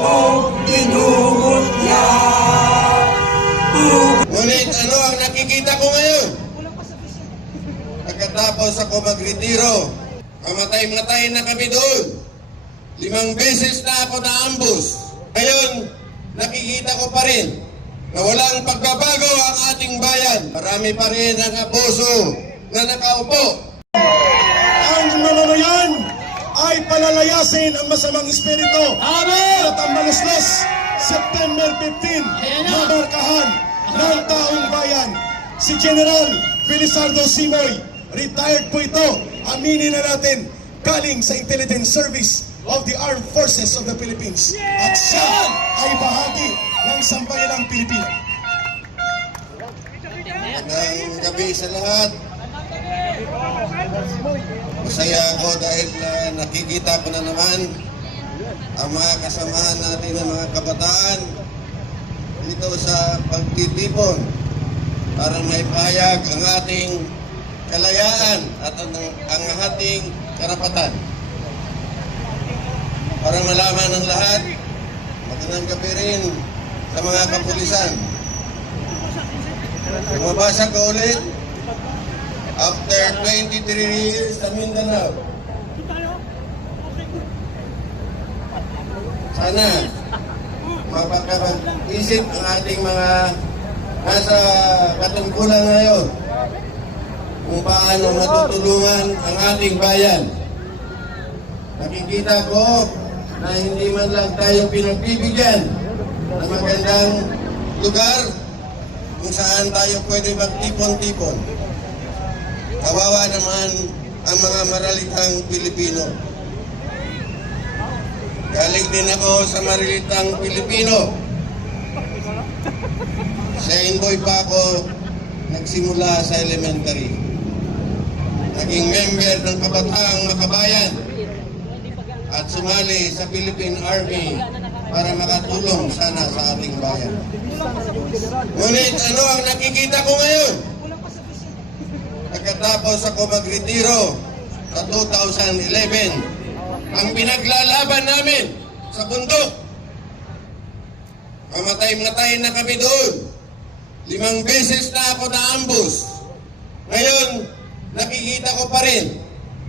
mo binuhot niya. Ngunit ano ang nakikita ko ngayon? Pagkatapos ako magretiro, mamatay-matay na kami doon. Limang beses na ako na-ambush. Ngayon, nakikita ko pa rin na walang pagbabago ang ating bayan. Marami pa rin ang abuso na nakaupo. ang mamamayan ay palalayasin ang masamang espiritu. At ang maluslos, September 15, mamarkahan ng taong bayan. Si General Felizardo Simoy, retired po ito, aminin na natin, galing sa Intelligence Service of the Armed Forces of the Philippines. At siya ay bahagi ng sambayanang Pilipino. Magandang gabi sa lahat. Masaya ako dahil uh, nakikita ko na naman ang mga kasamahan natin ng mga kabataan dito sa pagtitipon para may pahayag ang ating kalayaan at ang, ang ating karapatan. Para malaman ng lahat, magandang gabi rin sa mga kapulisan. Bumabasa ko ulit after 23 years sa Mindanao. Sana mapagkapag-isip ang ating mga nasa katungkulan ngayon kung paano matutulungan ang ating bayan. Nakikita ko na hindi man lang tayo pinagbibigyan ng magandang lugar kung saan tayo pwede magtipon-tipon. Kawawa naman ang mga maralitang Pilipino. Galing din ako sa maralitang Pilipino. Sa Inboy pa ako nagsimula sa elementary. Naging member ng Kabataang Makabayan at sumali sa Philippine Army para makatulong sana sa ating bayan. Ngunit ano ang nakikita ko ngayon? Pagkatapos ako magretiro sa 2011, ang pinaglalaban namin sa bundok, mamatay-matay na kami doon. Limang beses na ako na-ambush. Ngayon, nakikita ko pa rin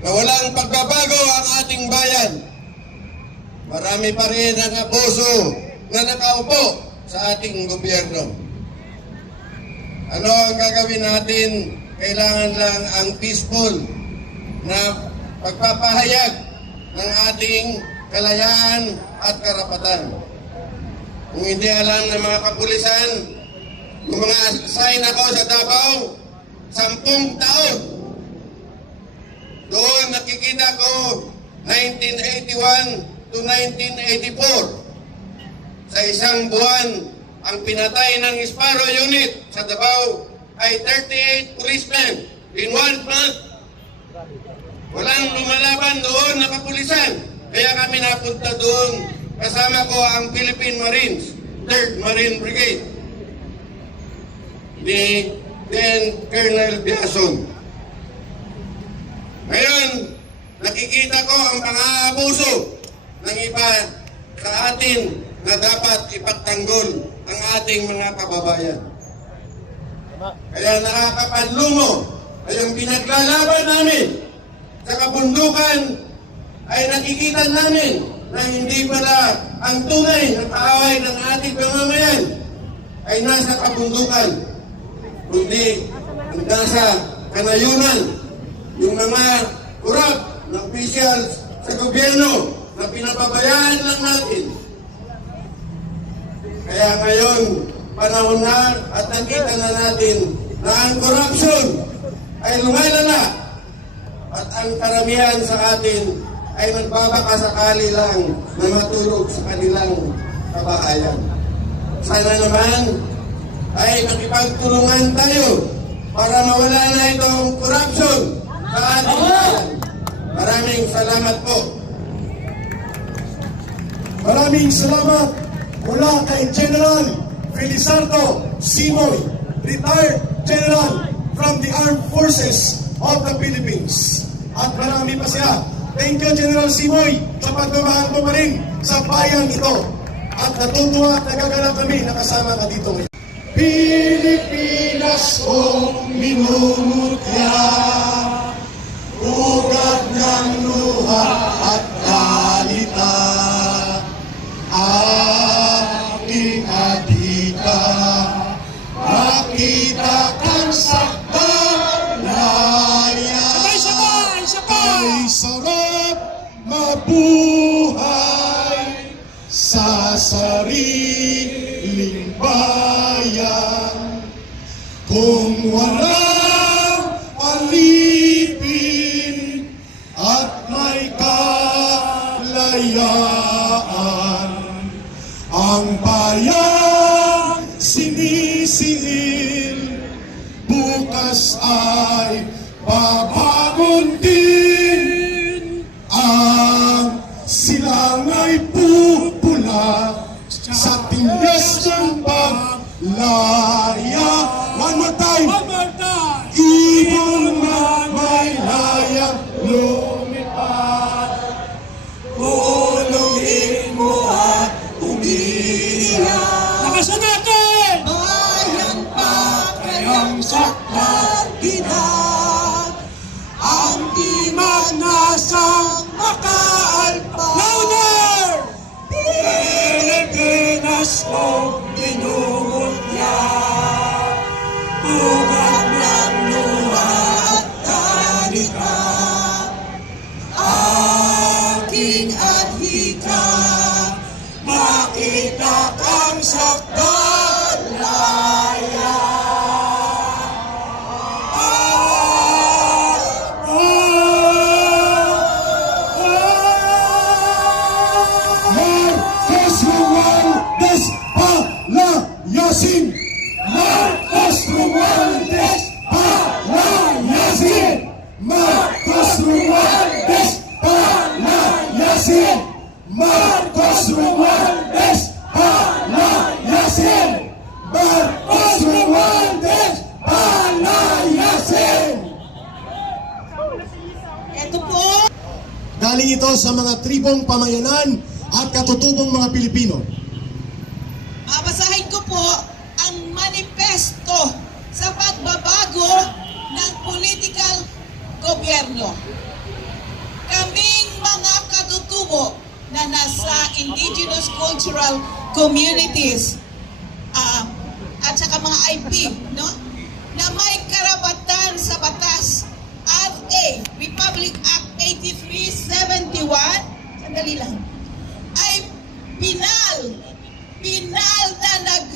na walang pagbabago ang ating bayan. Marami pa rin ang abuso na nakaupo sa ating gobyerno. Ano ang gagawin natin? Kailangan lang ang peaceful na pagpapahayag ng ating kalayaan at karapatan. Kung hindi alam ng mga kapulisan, kung mga assign ako sa Davao, sampung taon. Doon nakikita ko 1981 to 1984. Sa isang buwan, ang pinatay ng Sparrow Unit sa Davao ay 38 policemen in one month. Walang lumalaban doon na kapulisan. Kaya kami napunta doon. Kasama ko ang Philippine Marines, 3rd Marine Brigade. Ni then Colonel Biason. Ngayon, nakikita ko ang pang-aabuso ng iba sa atin na dapat ipagtanggol ang ating mga kababayan. Kaya nakakapanlumo ay yung pinaglalaban namin sa kabundukan ay nakikita namin na hindi pala ang tunay na kaaway ng ating pamamayan ay nasa kabundukan, kundi nasa kanayunan yung mga kurap na officials sa gobyerno na pinababayaan lang natin. Kaya ngayon, panahon na at nakita na natin na ang corruption ay lumalala at ang karamihan sa atin ay nagbabakasakali lang na matulog sa kanilang kabahayan. Sana naman ay makipagtulungan tayo para mawala na itong corruption sa ating bayan. Maraming salamat po. Maraming salamat mula kay General Felizardo Simoy, retired General from the Armed Forces of the Philippines. At marami pa siya. Thank you, General Simoy, sa pagmamahal mo pa rin sa bayan ito. At natutuwa at nagagalak kami na kasama ka dito ngayon. Pilipinas may kalayaan. Ang bayan sinisingil bukas ay babangon din. Ang silangay pupula sa tinyas ng paglaya one more time One more time! Lakasan natin! Bayan pa kayang saklat tinag Ang di magnasang makaalpa Louder! Pilipinas kong pinumutya Ugat Marcos Romualdez palayasin! Marcos Romualdez palayasin! Ito po Galing ito sa mga tribong pamayanan at katutubong mga Pilipino. Babasahin ko po ang manifesto sa pagbabago ng political gobyerno. Kaming mga katutubo na nasa indigenous cultural communities ah, at saka mga IP, no? Na may karapatan sa batas RA, Republic Act 8371, sandali lang, ay pinal, pinal na nag,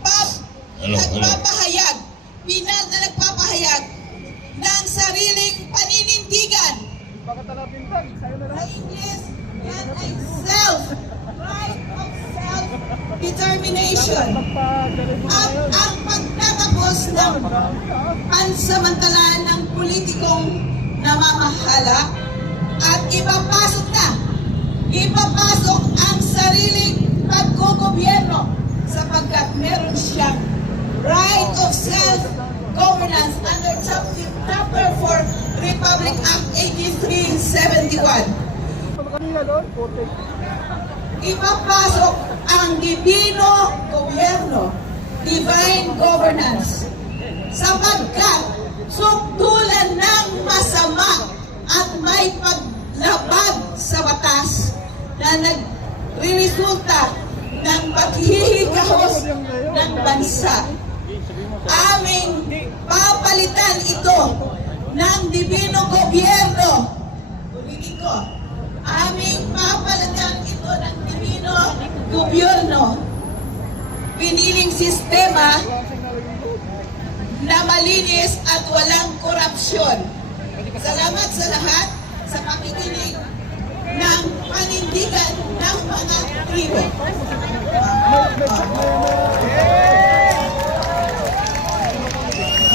pap, Hello, hello. nagpapahayag, pinal paninindigan. Sa English, yan ay self, right of self-determination. At ang pagtatapos ng pansamantalaan ng politikong namamahala at ipapasok na, ipapasok ang sariling pagkugobyerno sapagkat meron siyang right of self-governance under Chapter Chapter 4 Republic Act 8371 ipapasok ang divino gobyerno, divine governance, sapagkat sukdulan ng masama at may paglabag sa batas na nagre-resulta ng paghihigahos ng bansa. Aming papalitan ito ng divino gobyerno. Ulitin ko, aming papalitan ito ng divino gobyerno. Piniling sistema na malinis at walang korupsyon. Salamat sa lahat sa pakikinig ng panindigan ng mga tribo.